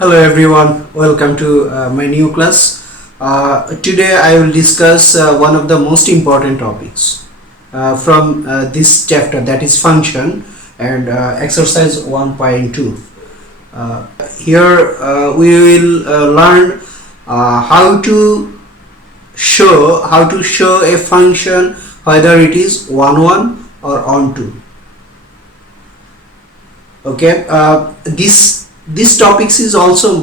Hello everyone, welcome to my new class. Today I will discuss one of the most important topics from this chapter, that is function and exercise 1.2. Here we will learn how to show a function whether it is 1 or on 2. Okay, this topics is also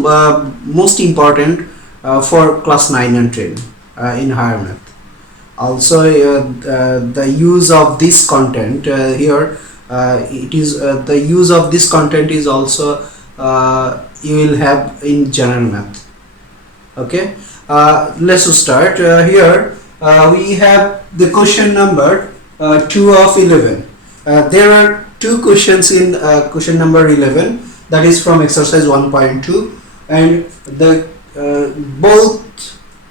most important for class 9 and 10 in higher math. Also the use of this content here, it is the use of this content is also you will have in general math. Okay, let's start. Here we have the question number 2 of 11. There are two questions in question number 11, that is from exercise 1.2, and the both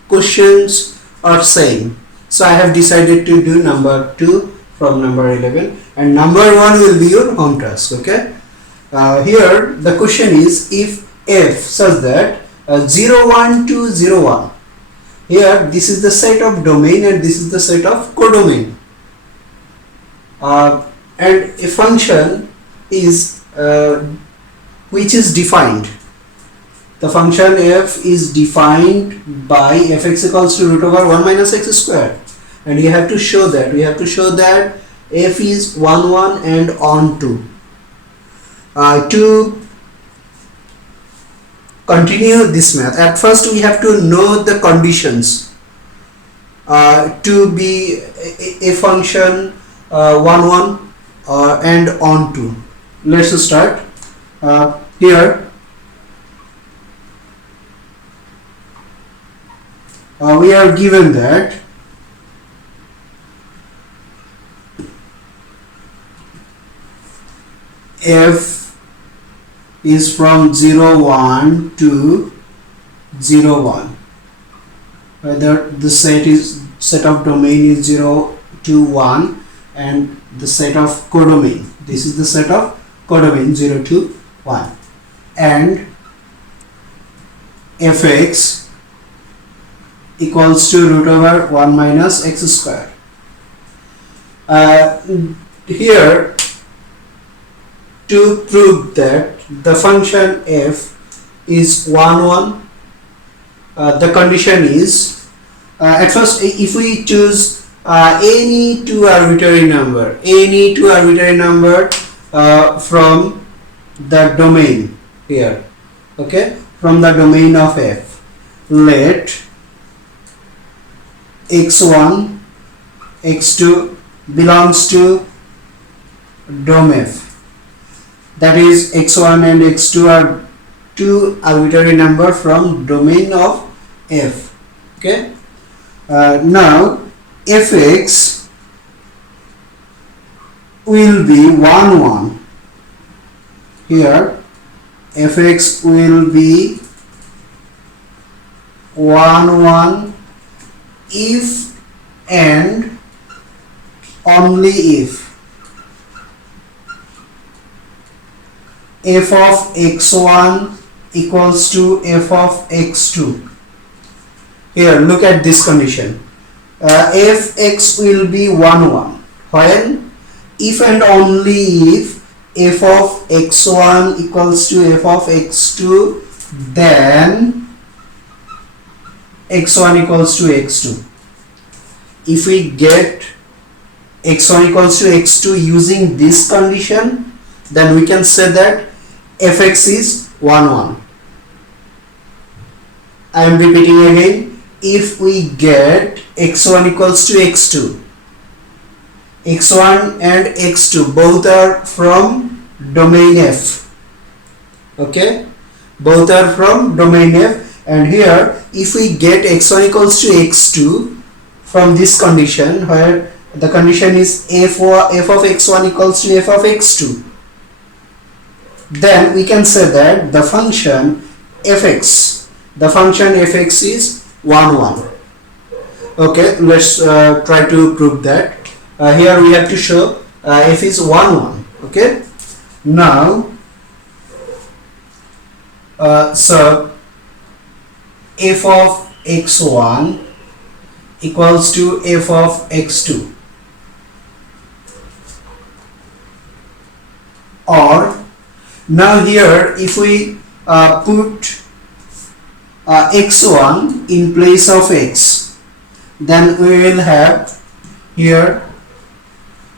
questions are same. So I have decided to do number 2 from number 11, and number 1 will be your home task. Okay, here the question is, if f such that 0 1 2 0 1, here this is the set of domain and this is the set of codomain, and a function is which is defined. The function f is defined by fx equals to root over 1 minus x square, and we have to show that f is 1 1 and on 2. To continue this math, at first we have to know the conditions to be a function 1 1 and on 2. Let's start. Here we are given that f is from 0 1 to 0 1, whether the set of domain is 0 to 1, and the set of codomain, this is the set of codomain 0 to 1, and fx equals to root over 1 minus x square. Here, to prove that the function f is 1 1, the condition is, at first if we choose any two arbitrary number from the domain here, okay, from the domain of f, let x1 x2 belongs to dom f, that is x1 and x2 are two arbitrary number from domain of f. Okay, now fx will be 1 1. Here fx will be 1 1 if and only if f of x1 equals to f of x2. Here look at this condition. Fx will be 1 1 when, if and only if f of x1 equals to f of x2, then x1 equals to x2. If we get x1 equals to x2 using this condition, then we can say that fx is 1 1. I am repeating again. If we get x1 equals to x2, x1 and x2 both are from domain f, okay, both are from domain f, and here if we get x1 equals to x2 from this condition, where the condition is f of x1 equals to f of x2, then we can say that the function fx is 1 1. Okay, let's try to prove that. Here we have to show f is 1 1. Okay, now So f of x1 equals to f of x2, or now here if we put x1 in place of x, then we will have here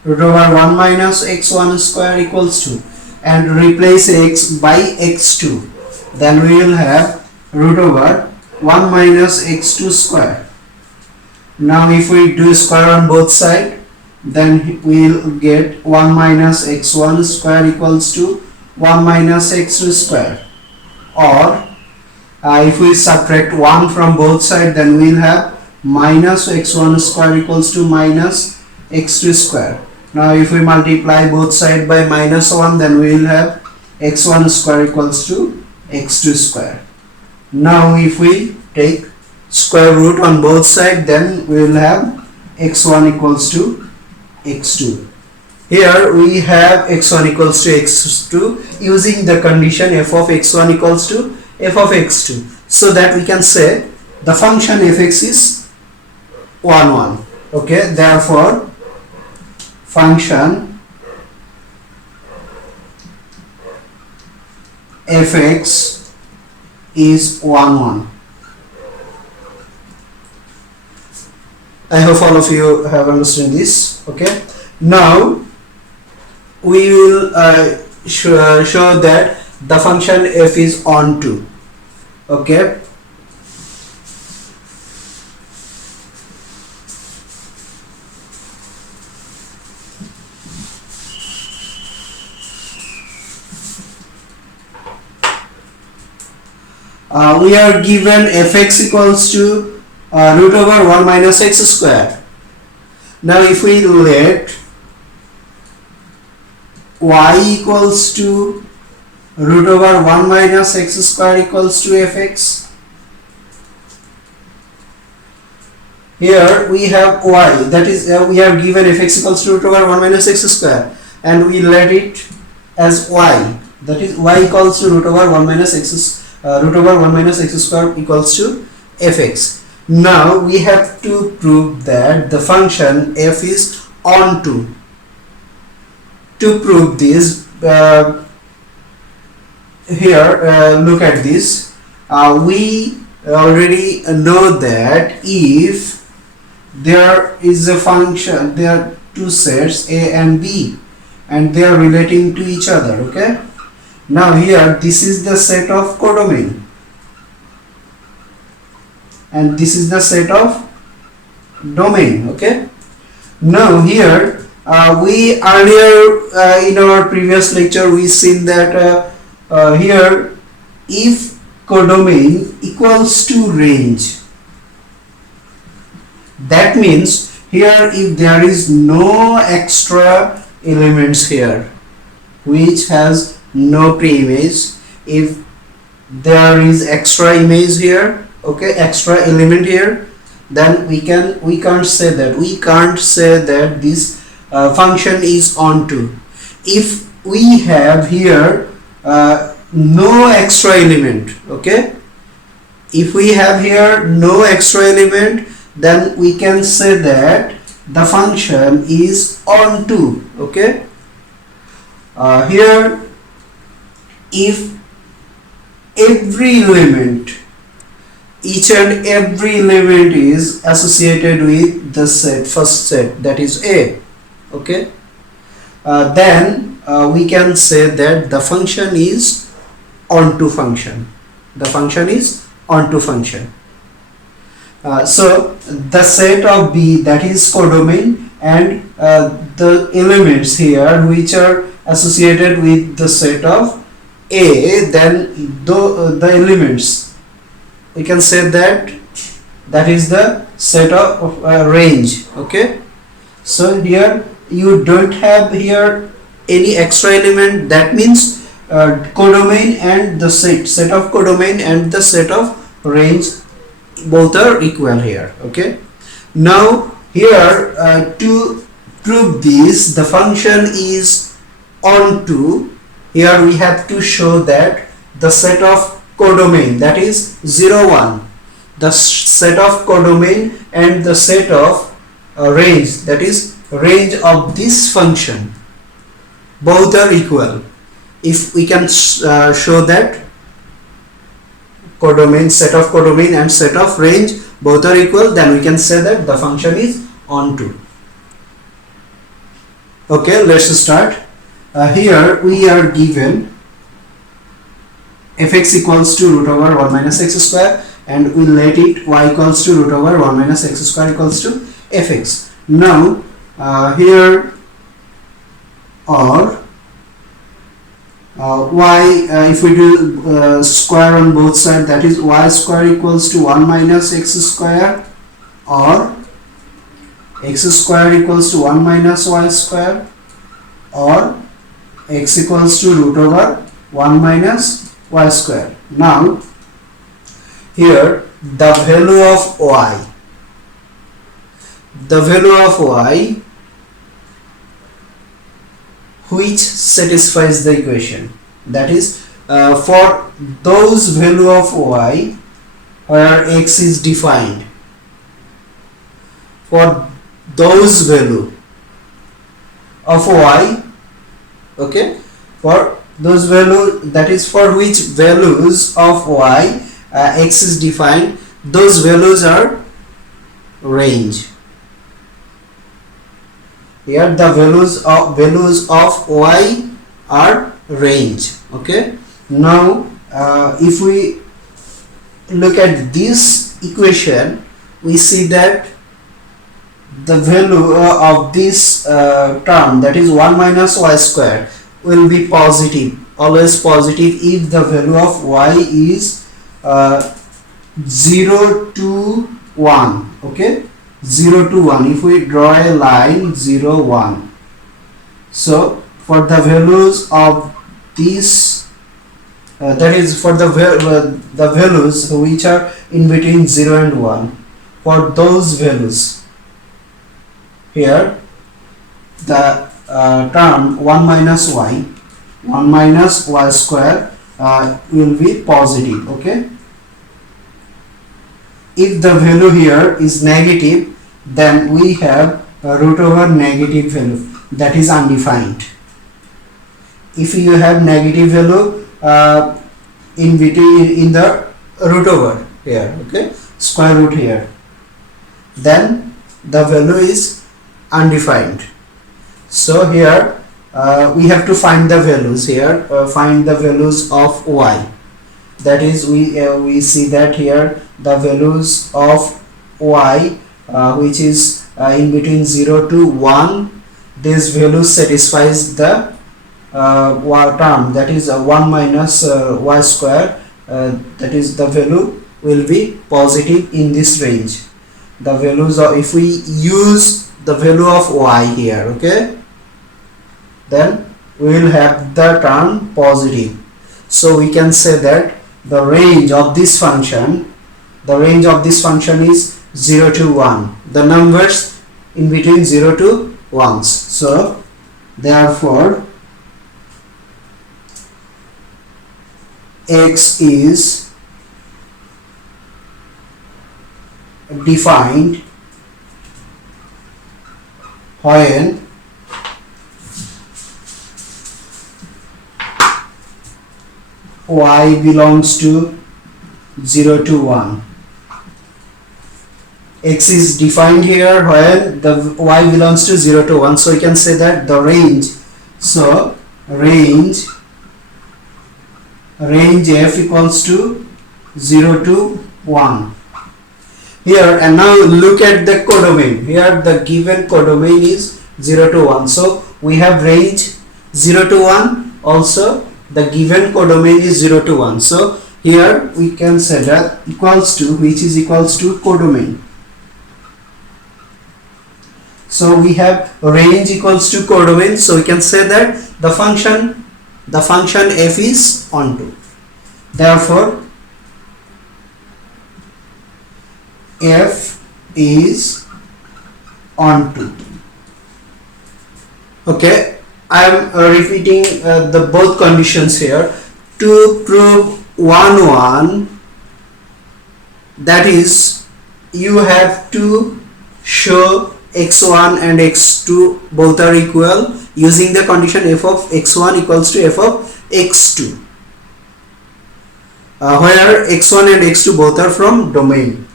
root over 1 minus x1 square equals 2, and replace x by x2, then we will have root over 1 minus x2 square. Now if we do square on both sides, then we will get 1 minus x1 square equals to 1 minus x2 square, or if we subtract 1 from both sides, then we will have minus x1 square equals to minus x2 square. Now if we multiply both sides by minus 1, then we will have x1 square equals to x2 square. Now if we take square root on both sides, then we will have x1 equals to x2. Here we have x1 equals to x2 using the condition f of x1 equals to f of x2, so that we can say the function fx is 1 1. Okay, therefore function fx is 1 1. I hope all of you have understood this. Okay, now we will show that the function f is onto. Okay, we are given fx equals to root over 1 minus x square. Now if we let y equals to root over 1 minus x square equals to fx, here we have y, that is we are given fx equals to root over 1 minus x square, and we let it as y, that is y equals to root over 1 minus x square equals to fx. Now we have to prove that the function f is onto. To prove this, here look at this. We already know that if there is a function, there are two sets a and b, and they are relating to each other. Okay, now here this is the set of codomain, and this is the set of domain. Okay, now here we earlier in our previous lecture we seen that here if codomain equals to range, that means here if there is no extra elements here which has no pre-image, if there is extra image here, okay, extra element here, then we can't say that this function is onto. If we have here no extra element, okay, if we have here no extra element, then we can say that the function is onto. Okay, here if every element, each and every element is associated with the set, first set, that is A, okay, then we can say that the function is onto function. The function is onto function. So the set of B, that is codomain, and the elements here which are associated with the set of A, then the elements, we can say that that is the set of range. Okay, so here you don't have here any extra element, that means codomain and the set of codomain and the set of range both are equal here. Okay, now here to prove this the function is onto, here we have to show that the set of codomain, that is 0 1, the set of codomain and the set of range, that is range of this function, both are equal. If we can show that codomain, set of codomain and set of range both are equal, then we can say that the function is onto. Okay, let's start. Here we are given fx equals to root over 1 minus x square, and we let it y equals to root over 1 minus x square equals to fx. Now here or y, if we do square on both sides, that is y square equals to 1 minus x square, or x square equals to 1 minus y square, or x equals to root over 1 minus y square. Now here the value of y, which satisfies the equation, that is for those value of y where x is defined, for those value of y, okay, for those value, that is for which values of y x is defined, those values are range. Here the values of y are range. Okay, now if we look at this equation, we see that the value of this term, that is 1 minus y square, will be positive, always positive, if the value of y is 0 to 1. Okay, 0 to 1, if we draw a line 0 1, so for the values of this that is for the values which are in between 0 and 1, for those values, here the term 1 minus y square will be positive. Okay, if the value here is negative, then we have a root over negative value, that is undefined. If you have negative value in between, in the root over here, okay, square root here, then the value is undefined. So here we have to find the values here, find the values of y, that is we see that here the values of y which is in between 0 to 1, this value satisfies the term, that is 1 minus y square, that is the value will be positive in this range. The values of, if we use the value of y here, okay, then we will have the term positive. So we can say that the range of this function, is 0 to 1, the numbers in between 0 to 1s. So therefore x is defined when y belongs to 0 to 1. X is defined here when the y belongs to 0 to 1. So you can say that the range, so range f equals to 0 to 1 here. And now look at the codomain. Here the given codomain is 0 to 1, so we have range 0 to 1, also the given codomain is 0 to 1, so here we can say that equals to, which is equals to codomain. So we have range equals to codomain, so we can say that the function f is onto. Therefore f is onto. Okay, I am repeating the both conditions here. To prove 1 1, that is you have to show x1 and x2 both are equal using the condition f of x1 equals to f of x2, where x1 and x2 both are from domain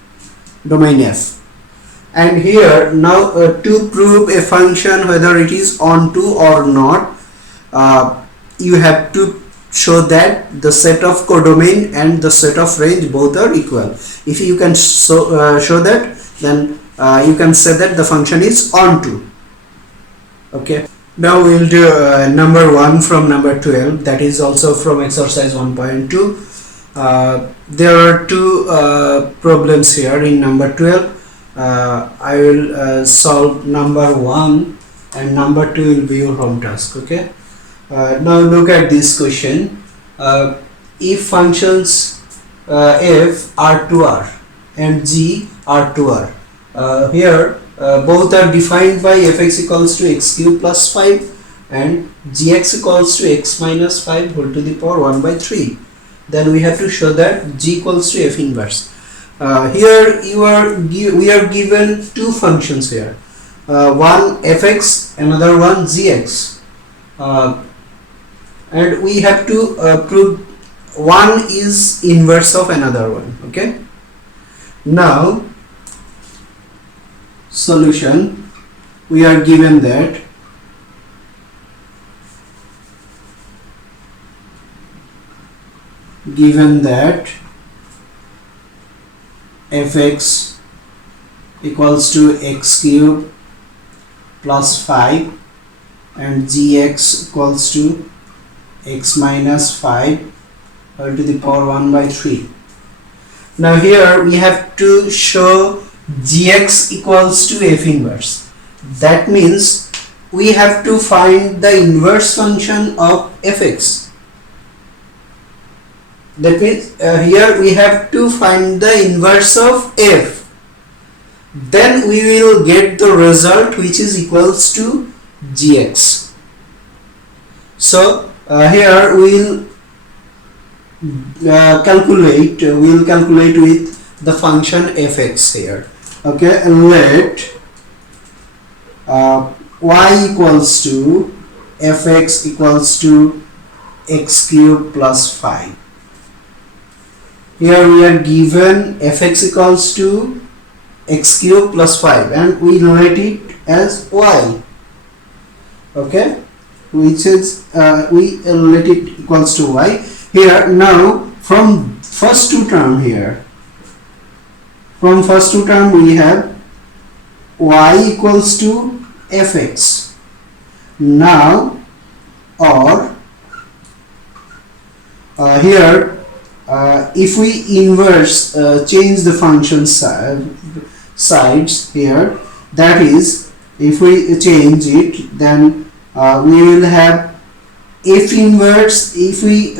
f. And here now to prove a function whether it is onto or not, you have to show that the set of codomain and the set of range both are equal. If you can show that, then you can say that the function is onto. Okay, now we will do number 1 from number 12, that is also from exercise 1.2. There are two problems here in number 12. I will solve number 1 and number 2 will be your home task. Okay, now look at this question. If functions f are 2r and g are 2r, here both are defined by fx equals to x cube plus 5 and gx equals to x minus 5 whole to the power 1 by 3, then we have to show that g equals to f inverse. Here we are given two functions here, one fx, another one gx, and we have to prove one is inverse of another one. Okay, now solution, we are given that fx equals to x cube plus 5 and gx equals to x minus 5 whole to the power 1 by 3. Now here we have to show gx equals to f inverse. That means we have to find the inverse function of fx. That means here we have to find the inverse of f. Then we will get the result which is equals to gx. So here we will calculate with the function fx here. Okay, and let y equals to fx equals to x cube plus 5. Here we are given fx equals to x cube plus 5 and we write it as y. Okay, which is we let it equals to y. Here now from first two term here, we have y equals to fx. Now or here if we inverse change the function sides here, that is if we change it, then we will have f inverse. If we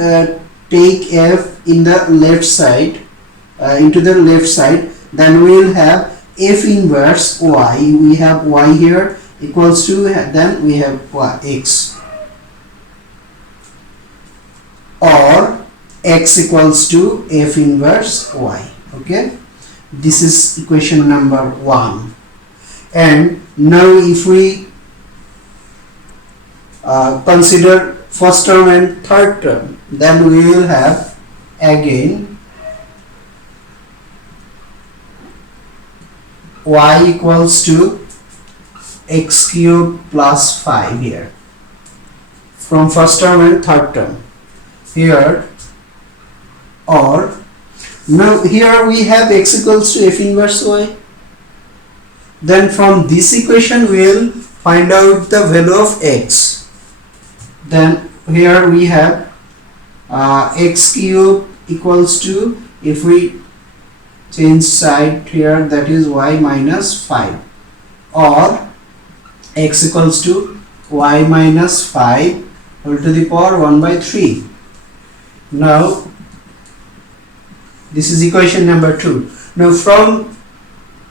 take f in the left side into the left side, then we will have f inverse y. We have y here equals to, then we have x, or x equals to f inverse y. Okay, this is equation number 1. And now if we consider first term and third term, then we will have again y equals to x cube plus 5 here from first term and third term here, or now here we have x equals to f inverse y. Then from this equation we will find out the value of x. Then here we have x cube equals to, if we change side here, that is y minus 5, or x equals to y minus 5 whole to the power 1 by 3. Now this is equation number 2. Now from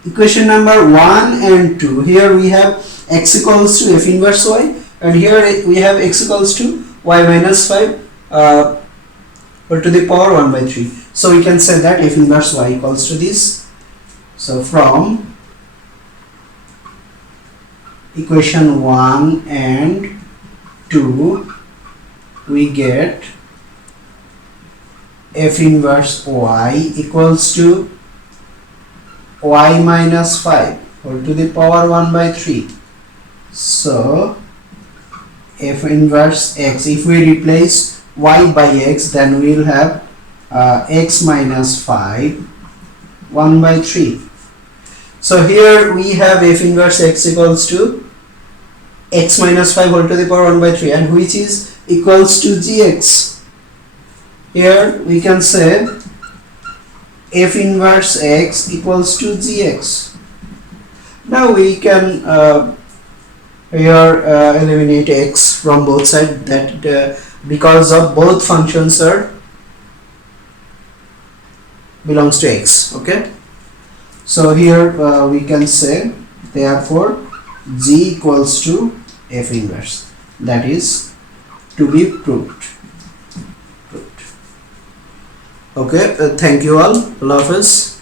equation number 1 and 2, here we have x equals to f inverse y, and here we have x equals to y minus 5, whole to the power 1 by 3. So we can say that f inverse y equals to this. So from equation 1 and 2 we get f inverse y equals to y minus 5 whole to the power 1 by 3. So f inverse x, if we replace y by x, then we will have x minus 5 1 by 3. So here we have f inverse x equals to x minus 5 whole to the power 1 by 3, and which is equals to gx. Here we can say f inverse x equals to gx. Now we can here eliminate x from both sides, that because of both functions are belongs to x. Okay, so here we can say therefore g equals to f inverse. That is to be proved. Okay, thank you all. Allah Hafiz.